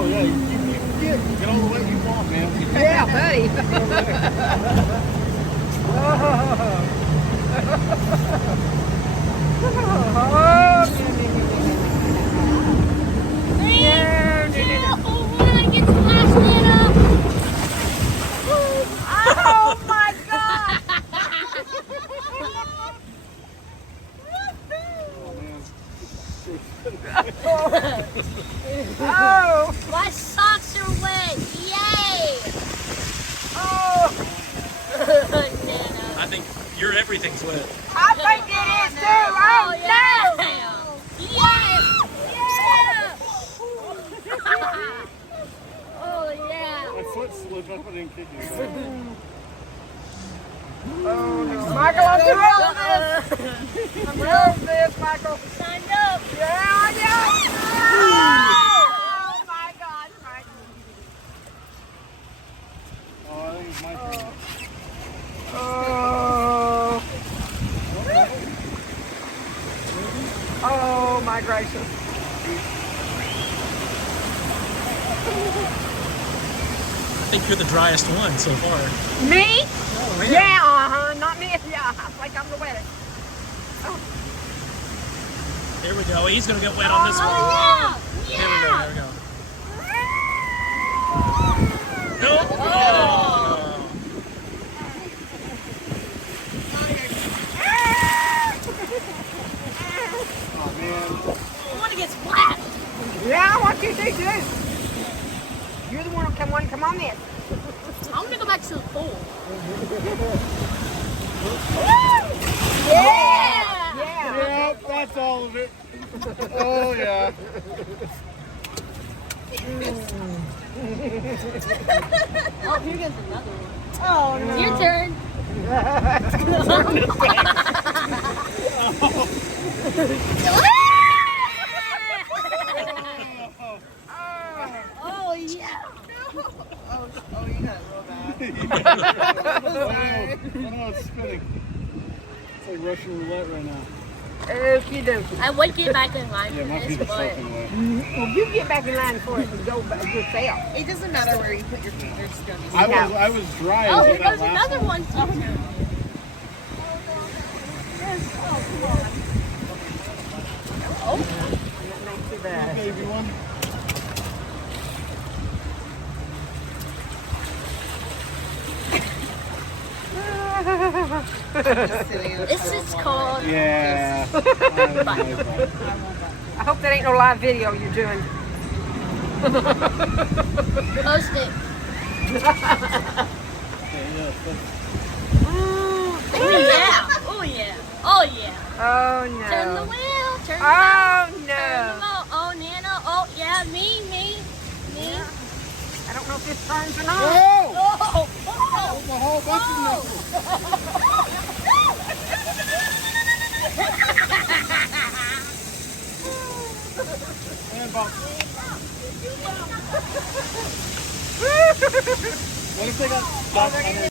Oh, yeah, you get all the way you want, man. Yeah, buddy. Oh my God! Oh! My socks are wet! Yay! Oh! I think your everything's wet. I think it is too! Oh, yeah! no! Yes! Yeah! Oh yeah! My foot slipped up and didn't kick you. Oh no. Michael, I'm too old for this! I'm too old for this, Michael. Signed up! Yeah, yeah! Oh my God, Michael. Oh, I think it's my turn. Oh. Oh my gracious. I think you're the driest one so far. Me? Oh, Yeah, not me. Yeah, I think I'm the wettest. Here we go. He's gonna get wet on this one. Yeah! Here we go. Here we go. Nope. Oh. Oh, man. I want to get splashed! Yeah, I want you to too. You're the one who come on in. I want to go back to the pool. Yeah! Yep, that's all of it. Oh, yeah. Oh, here goes another one. Oh, no. It's your turn. Oh, yeah. Oh, you got it real bad. I know it's spinning. It's like Russian roulette right now. Okie dokie. I would get back in line Yeah, for it must be this, the but second way. Well, you get back in line for it and go back good sale. It doesn't matter where you put your feet. They're just gonna be. I was dry oh, until here that goes last another one. one too. Oh, Not too bad. Baby one. this is called. Yeah. I hope that ain't no live video you're doing. Post it. Oh yeah. Oh yeah. Oh yeah. Oh Turn the no. wheel. Turn the Oh wheel. Turn the no. wheel. Oh Nana. Oh yeah. Me. I don't know if this turns or not. Oh! Oh. Oh. The whole bunch of knuckles. And bump. What if they got stuck under